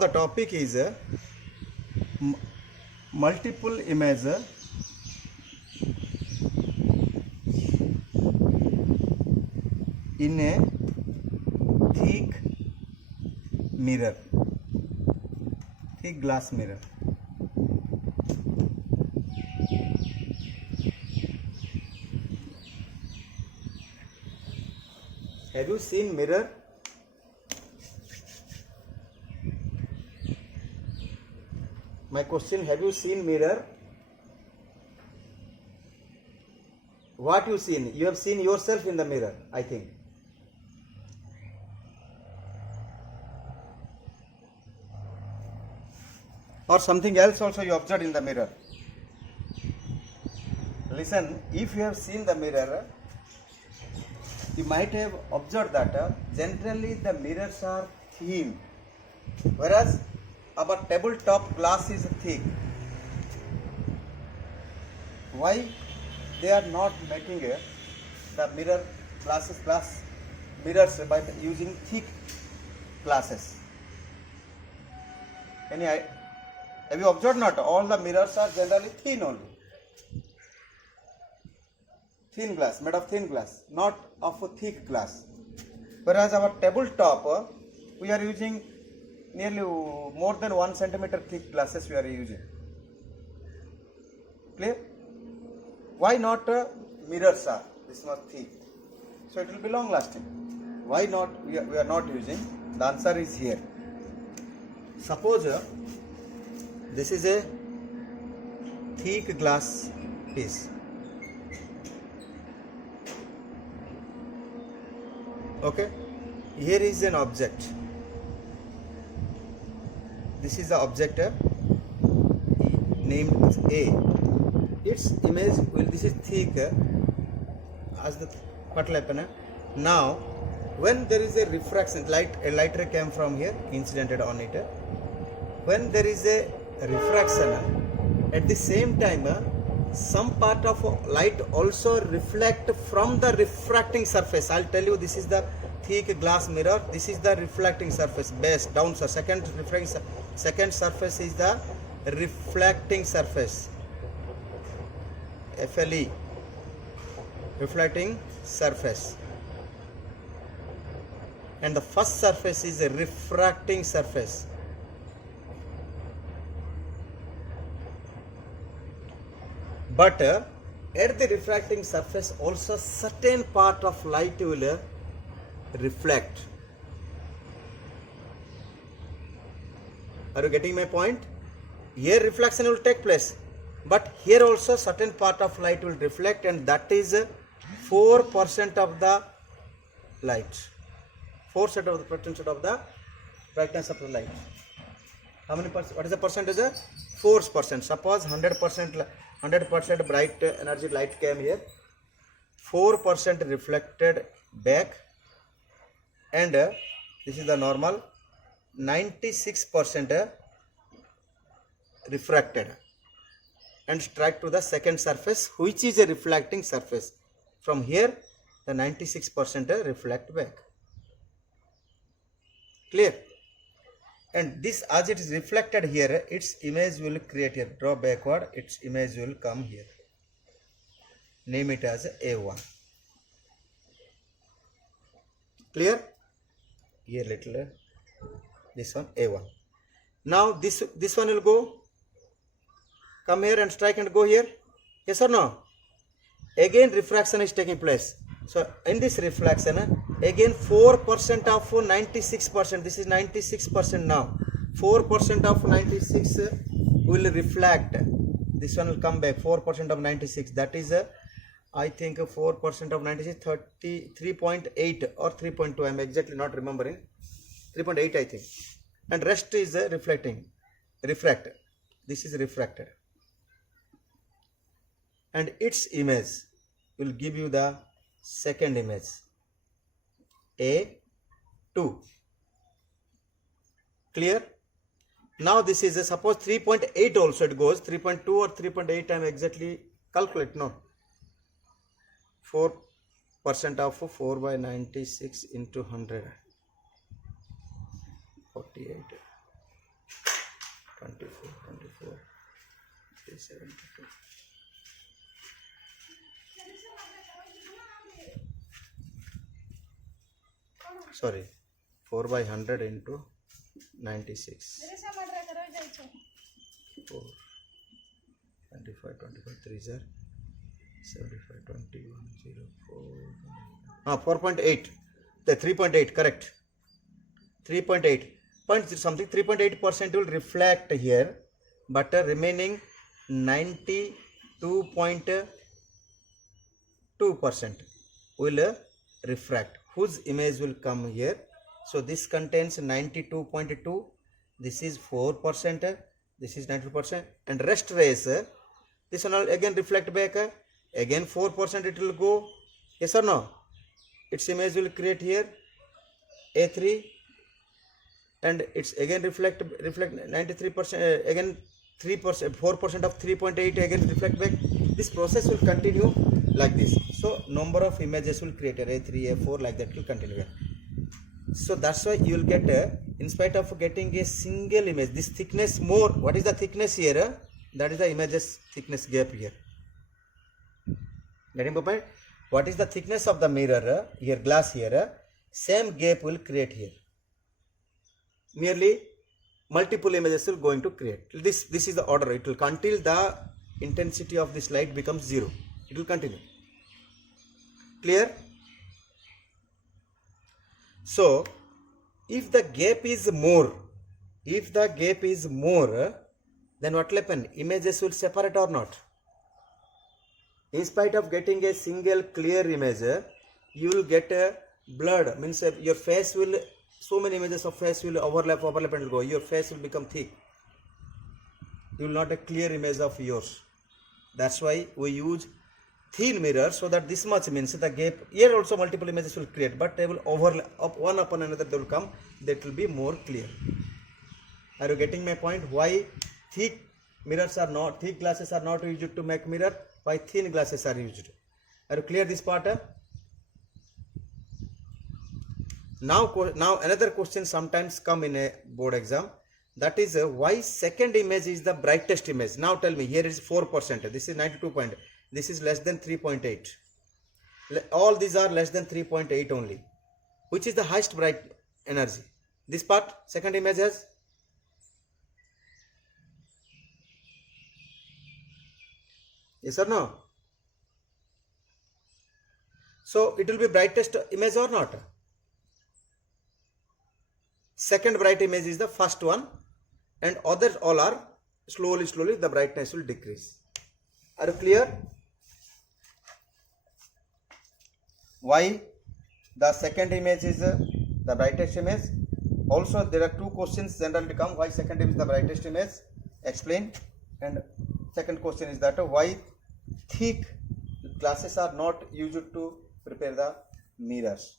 The topic is multiple image in a thick mirror, thick glass mirror. Have you seen mirror? My question, have you seen mirror? What you seen? You have seen yourself in the mirror, I think. Or something else also you observed in the mirror. Listen, if you have seen the mirror, you might have observed that generally the mirrors are thin, whereas our tabletop glass is thick. Why they are not making the glass mirrors by using thick glasses? Have you observed not? All the mirrors are generally thin only. Thin glass, made of thin glass, not of a thick glass. Whereas our tabletop, we are using nearly more than 1 centimeter thick glasses we are using. Clear? Why not mirrors are this much thick? So it will be long lasting. Why not we are not using? The answer is here. Suppose this is a thick glass piece. Okay, here is an object. This is the object named A. Its image this is thick as the patla. Now, when there is a refraction, a light ray came from here, incidented on it. When there is a refraction, at the same time, some part of light also reflect from the refracting surface. I'll tell you, this is the thick glass mirror. This is the reflecting surface, base down. So second surface is the reflecting surface. FLE, reflecting surface. And the first surface is a refracting surface. But at the refracting surface also certain part of light will reflect. Are you getting my point? Here reflection will take place, but here also certain part of light will reflect, and that is 4% of the light. 4% of the brightness of the light. How many percent? What is the percentage? 4%. Suppose 100% bright energy light came here, 4% reflected back, and this is the normal, 96% refracted and strike to the second surface, which is a reflecting surface. From here the 96% reflect back. Clear? And this, as it is reflected here, its image will create here. Draw backward, its image will come here. Name it as A1. Clear? Here little, this one A1. Now this one will go, come here and strike and go here. Yes or no? Again refraction is taking place. So in this reflection, again 4% of 96%, this is 96% now. 4% of 96 will reflect. This one will come back, 4% of 96. That is, I think 4% of 96, 3.8 or 3.2. I am exactly not remembering. 3.8 I think. And rest is refracted. This is refracted. And its image will give you the second image, A2. Clear? Now this is suppose 3.8 also it goes, 3.2 or 3.8 I am exactly calculate, no. 4% of 4 by 96 into 100, 48. 24, 24, 372. Sorry, 4 by 100 into 96. 4, 25, 25, 3 are 75, 21, 0, 4. 4.8. The 3.8, correct. 3.8. Point something, 3.8% will reflect here, but remaining 92.2% will refract. Whose image will come here? So this contains 92.2. This is 4%. This is 92%. And rest rays, this one will again reflect back. Again 4% it will go. Yes or no? Its image will create here A3, and it's again reflect 93%, again 3%, 4% of 3.8 again reflect back. This process will continue like this. So number of images will create A3, A4, like that will continue. So that's why you will get in spite of getting a single image, this thickness more. What is the thickness here? That is the images thickness gap here. Getting my point? What is the thickness of the mirror here, glass here? Same gap will create here. Merely multiple images will going to create. This is the order. It will until the intensity of this light becomes 0. It will continue. Clear? So if the gap is more, then what will happen? Images will separate or not? In spite of getting a single clear image, you will get a blurred, means your face will, so many images of face will overlap and will go. Your face will become thick. You will not have a clear image of yours. That's why we use thin mirror, so that this much means the gap. Here also multiple images will create, but they will overlap one upon another. They will come. That will be more clear. Are you getting my point? Why thick glasses are not used to make mirror? Why thin glasses are used? Are you clear this part? Now another question sometimes come in a board exam. That is why second image is the brightest image. Now tell me, here is 4%. This is 92 point. This is less than 3.8. All these are less than 3.8 only. Which is the highest bright energy? This part, second image has. Yes or no? So it will be brightest image or not? Second bright image is the first one, and others all are slowly the brightness will decrease. Are you clear? Why the second image is the brightest image? Also there are two questions generally come. Why second image is the brightest image? Explain. And second question is that why thick glasses are not used to prepare the mirrors?